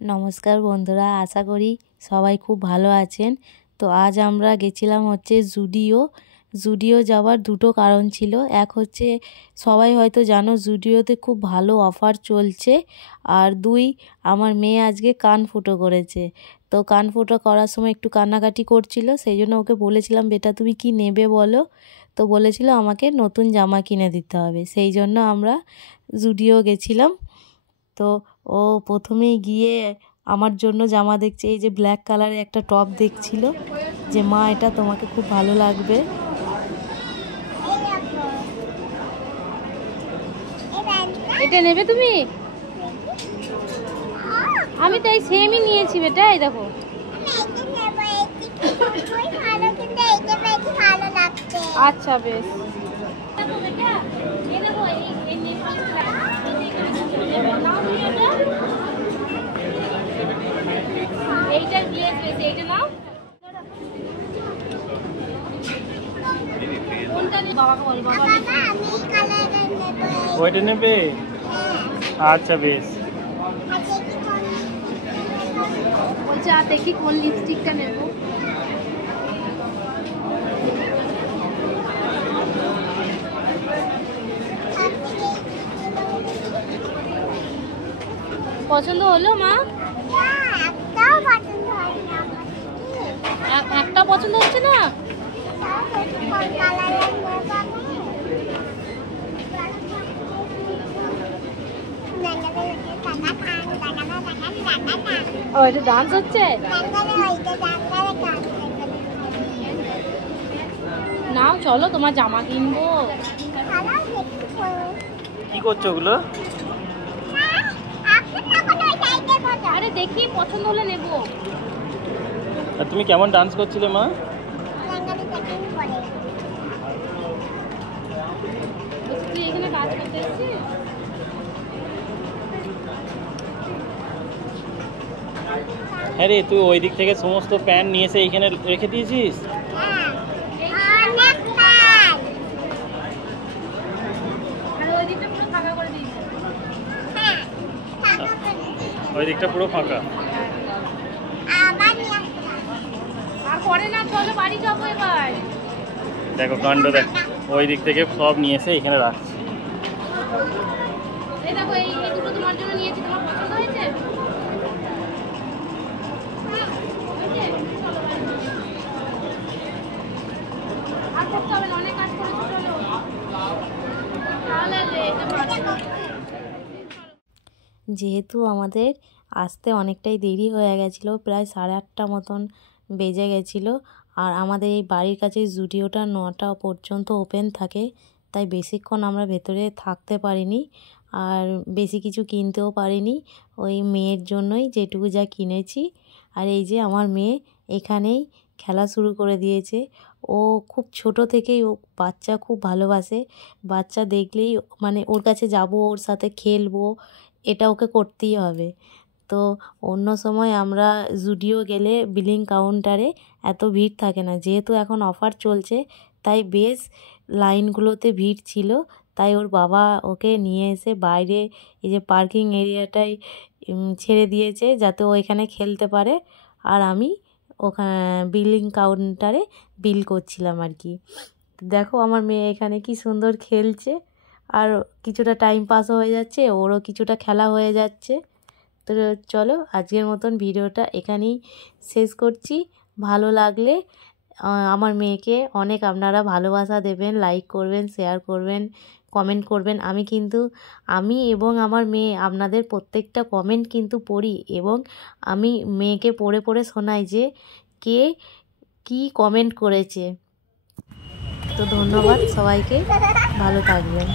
নমস্কার বন্ধুরা, আশা করি সবাই খুব ভালো আছেন। তো আজ আমরা গেছিলাম হচ্ছে জুডিও যাওয়ার দুটো কারণ ছিল। এক হচ্ছে সবাই হয়তো জানো জুডিওতে খুব ভালো অফার চলছে, আর দুই আমার মেয়ে আজকে কান ফুটো করেছে। তো কান ফুটো করার সময় একটু কান্নাকাটি করছিল, সেই জন্য ওকে বলেছিলাম বেটা তুমি কি নেবে বলো। তো বলেছিল আমাকে নতুন জামা কিনে দিতে হবে, সেই জন্য আমরা জুডিও গেছিলাম। তো ও প্রথমেই গিয়ে আমার জন্য জামা দেখছে, এই যে ব্ল্যাক কালারের একটা টপ দেখছিল, যে মা এটা তোমাকে খুব ভালো লাগবে। এটা নেবে তুমি? আমি তো এই সেমই নিয়েছি বেটা, এই দেখো। আচ্ছা বেশ। এইটার গ্লেজ বেশি, এইটা নাও। কোনটা নেবে? বাবাকে বল, বাবা ওইটা নেবে? আচ্ছা বেশ। বলছে আর দেখি কোন লিপস্টিকটা নেব। পছন্দ হলো মা? একটা পছন্দ হচ্ছে না? ও এটা ডান্স হচ্ছে? নাও চলো, তোমার জামা কিনবো। কি করছো ওগুলো? আরে দেখি পছন্দ হলে নেবো। আর তুমি কেমন ডান্স করছিলে মা? তুই এখানে কাজ করতে এসেছিস? হ্যাঁ রে, তুই ওই দিক থেকে সমস্ত প্যান্ট নিয়ে এসে এইখানে রেখে দিয়েছিস? ওই দিকটা পুরো ফাঁকা। আর পরে না, চলো বাড়ি যাবো এবার। দেখো কাণ্ড, দেখ ওই দিক থেকে সব নিয়ে এসে এখানে রাখছি। এই দেখো, এই দুটো তোমার জন্য নিয়েছি, তোমার পছন্দ হয়েছে? আর করতে হবে না, অনেক কাজ করেছো, চলো। তাহলে যেহেতু আমাদের আসতে অনেকটাই দেরি হয়ে গেছিলো, প্রায় 8:30 মতন বেজে গেছিলো, আর আমাদের এই বাড়ির কাছে জুডিওটা 9টা পর্যন্ত ওপেন থাকে, তাই বেশিক্ষণ আমরা ভেতরে থাকতে পারিনি, আর বেশি কিছু কিনতেও পারিনি। ওই মেয়ের জন্যই যেটুকু যা কিনেছি। আর এই যে আমার মেয়ে এখানেই খেলা শুরু করে দিয়েছে। ও খুব ছোট থেকেই ও বাচ্চা খুব ভালোবাসে, বাচ্চা দেখলেই মানে ওর কাছে যাব, ওর সাথে খেলবো, এটা ওকে করতেই হবে। তো অন্য সময় আমরা জুডিও গেলে বিলিং কাউন্টারে এত ভিড় থাকে না, যেহেতু এখন অফার চলছে তাই বেশ লাইনগুলোতে ভিড় ছিল। তাই ওর বাবা ওকে নিয়ে এসে বাইরে এই যে পার্কিং এরিয়াটায় ছেড়ে দিয়েছে, যাতে ও এখানে খেলতে পারে, আর আমি ওখানে বিলিং কাউন্টারে বিল করছিলাম আর কি। দেখো আমার মেয়ে এখানে কি সুন্দর খেলছে, আর কিছুটা টাইম পাসও হয়ে যাচ্ছে, ওরও কিছুটা খেলা হয়ে যাচ্ছে। তো চলো আজকের মতন ভিডিওটা এখানেই শেষ করছি। ভালো লাগলে আমার মেয়েকে অনেক আপনারা ভালোবাসা দেবেন, লাইক করবেন, শেয়ার করবেন, কমেন্ট করবেন। আমি এবং আমার মেয়ে আপনাদের প্রত্যেকটা কমেন্ট কিন্তু পড়ি, এবং আমি মেয়েকে পড়ে পড়ে শোনাই যে কে কি কমেন্ট করেছে। তো ধন্যবাদ সবাইকে, ভালো থাকবেন।